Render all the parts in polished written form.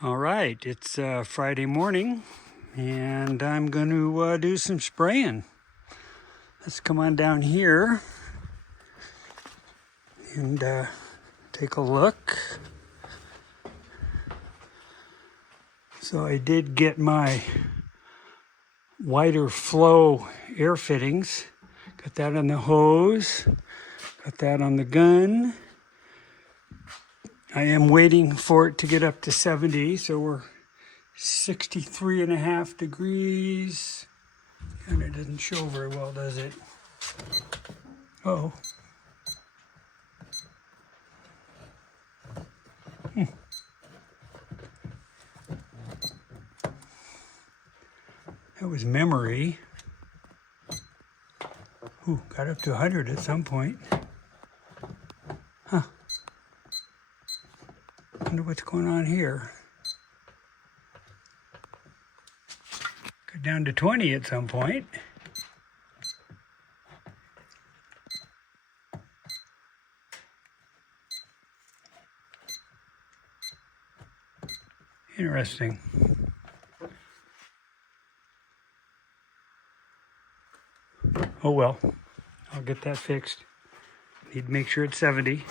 All right, it's Friday morning, and I'm going to do some spraying. Let's come on down here and take a look. So I did get my wider flow air fittings. Got that on the hose, got that on the gun. I am waiting for it to get up to 70, so we're 63.5 degrees. And it doesn't show very well, does it? Oh. That was memory. Ooh, got up to 100 at some point. Huh. Wonder what's going on here. Got down to 20 at some point. Interesting. Oh well, I'll get that fixed. Need to make sure it's 70.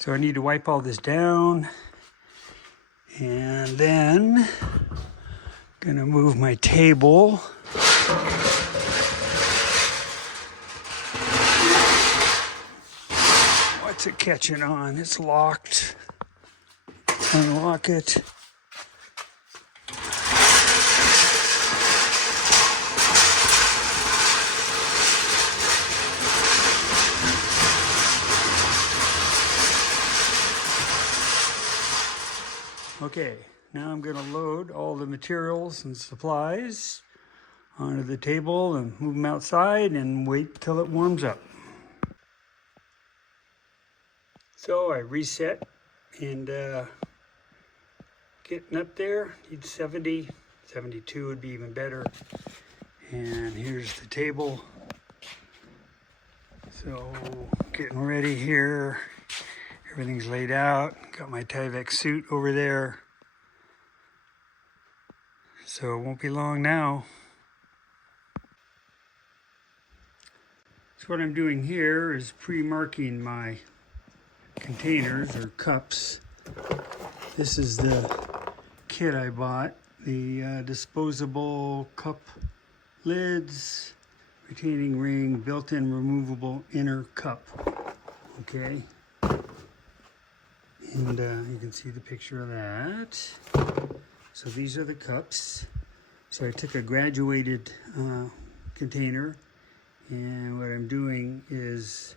So I need to wipe all this down. And then gonna move my table. What's it catching on? It's locked. Unlock it. Okay, now I'm going to load all the materials and supplies onto the table and move them outside and wait till it warms up. So I reset and getting up there, need 70, 72 would be even better. And here's the table. So getting ready here. Everything's laid out. Got my Tyvek suit over there. So it won't be long now. So what I'm doing here is pre-marking my containers or cups. This is the kit I bought. The disposable cup lids, retaining ring, built-in removable inner cup. Okay. And you can see the picture of that. So these are the cups. So I took a graduated container, and what I'm doing is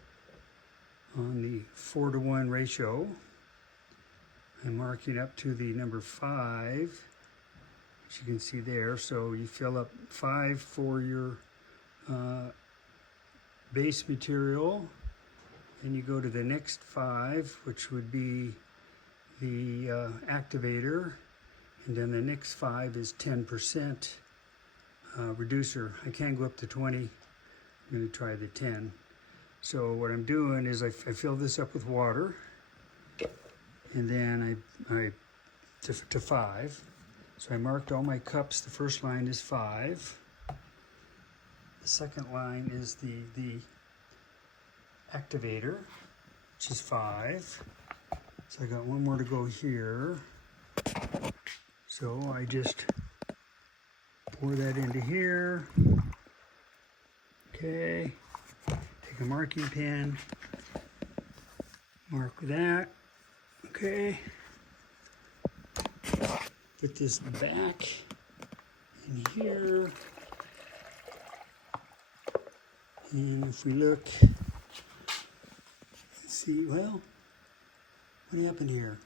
on the 4-to-1 ratio, I'm marking up to the number 5, which you can see there. So you fill up 5 for your base material, and you go to the next 5, which would be the activator, and then the next 5 is 10% reducer. I can go up to 20. I'm going to try the 10. So what I'm doing is I fill this up with water, and then I to 5. So I marked all my cups. The first line is 5. The second line is the activator, which is 5. So I got one more to go here. So I just pour that into here. Okay. Take a marking pen. Mark that. Okay. Put this back in here. And if we look, see, well, what happened here?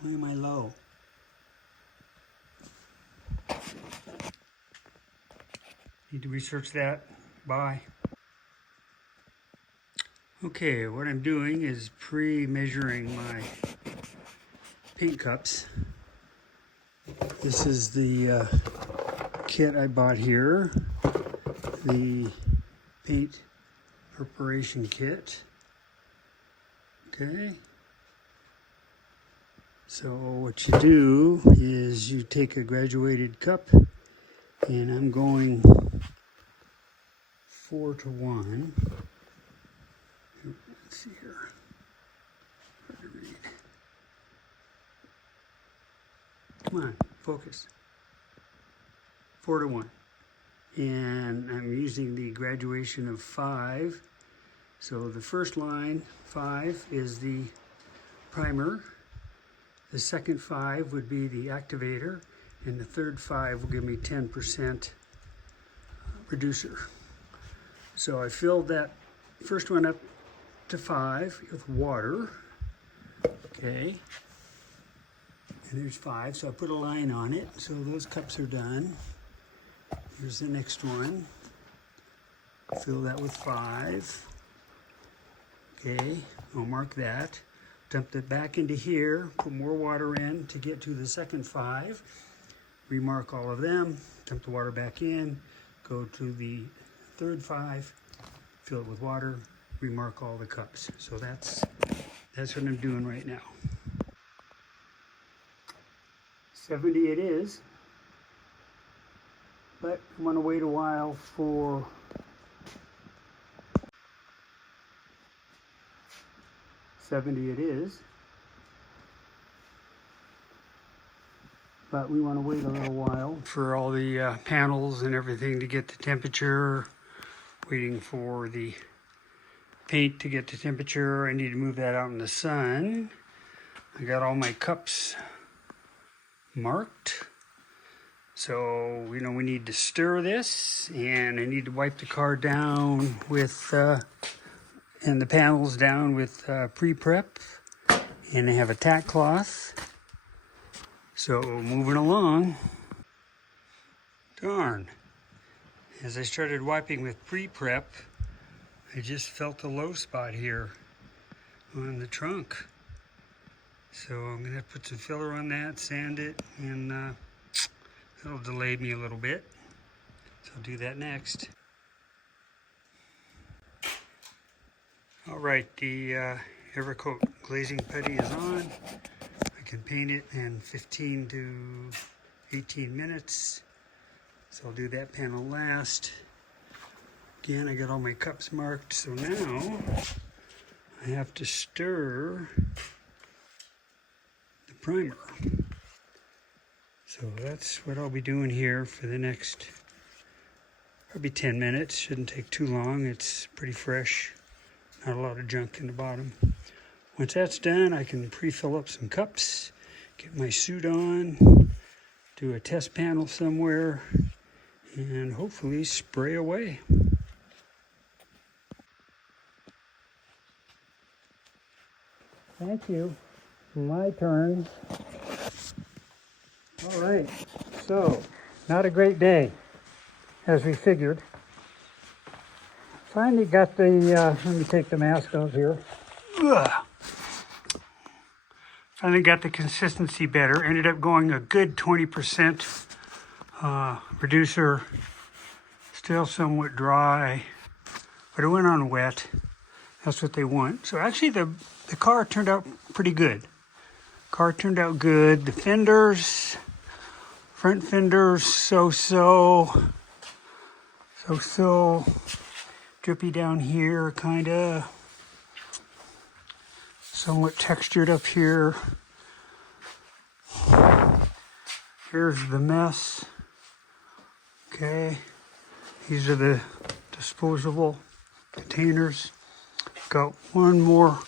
Why am I low? Need to research that. Bye. Okay, what I'm doing is pre-measuring my paint cups. This is the kit I bought here. The paint preparation kit. Okay. So what you do is you take a graduated cup, and I'm going 4-to-1. Let's see here. Hard to read. Come on, focus. 4-to-1. And I'm using the graduation of 5. So the first line, 5, is the primer. The second 5 would be the activator. And the third 5 will give me 10% reducer. So I filled that first one up to 5 with water. Okay. And there's 5, so I put a line on it. So those cups are done. Here's the next one. Fill that with 5. Okay, I'll mark that. Dump it back into here, put more water in to get to the second 5. Remark all of them, dump the water back in, go to the third 5, fill it with water, remark all the cups. So that's what I'm doing right now. 70 it is, but I'm gonna wait a while for 70 it is, but we want to wait a little while for all the panels and everything to get the temperature, waiting for the paint to get the temperature. I need to move that out in the sun. I got all my cups marked. So, we need to stir this, and I need to wipe the car down with and the panels down with pre-prep, and I have a tack cloth. So moving along. Darn, as I started wiping with pre-prep, I just felt a low spot here on the trunk. So I'm gonna put some filler on that, sand it, and it'll delay me a little bit. So I'll do that next. All right, the Evercoat glazing putty is on. I can paint it in 15 to 18 minutes. So I'll do that panel last. Again, I got all my cups marked. So now I have to stir the primer. So that's what I'll be doing here for the next probably 10 minutes. Shouldn't take too long. It's pretty fresh. Not a lot of junk in the bottom. Once that's done, I can pre-fill up some cups, get my suit on, do a test panel somewhere, and hopefully spray away. Thank you. My turn. All right, so not a great day, as we figured. Finally got the, let me take the mask off here. Ugh. Finally got the consistency better. Ended up going a good 20% reducer. Still somewhat dry, but it went on wet. That's what they want. So actually the car turned out pretty good. Car turned out good. The fenders, front fenders, so-so. Drippy down here, kinda. Somewhat textured up here. Here's the mess. Okay. These are the disposable containers. Got one more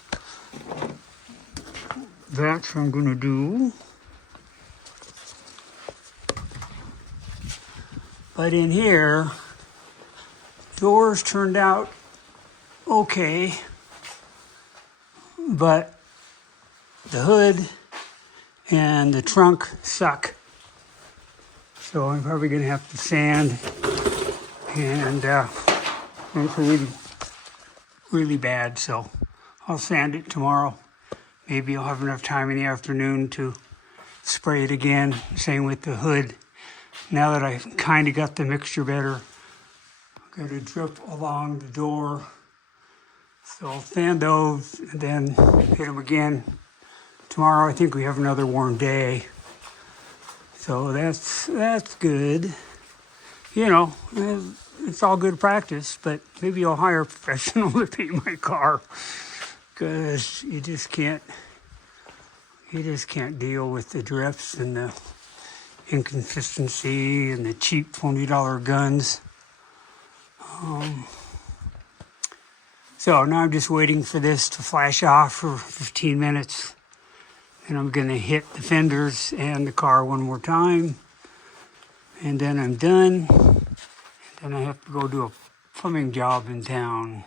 batch I'm gonna do. But in here, doors turned out okay, but the hood and the trunk suck. So I'm probably gonna have to sand, and it's really, really bad. So I'll sand it tomorrow. Maybe I'll have enough time in the afternoon to spray it again. Same with the hood. Now that I've kind of got the mixture better, I'm going to drip along the door. So I'll fan those and then hit them again tomorrow I think we have another warm day. So that's good. You know, it's all good practice, but maybe I'll hire a professional to paint my car, because you just can't deal with the drifts and the inconsistency and the cheap $20 guns. So now I'm just waiting for this to flash off for 15 minutes. And I'm gonna hit the fenders and the car one more time. And then I'm done. And then I have to go do a plumbing job in town.